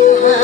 Uhum.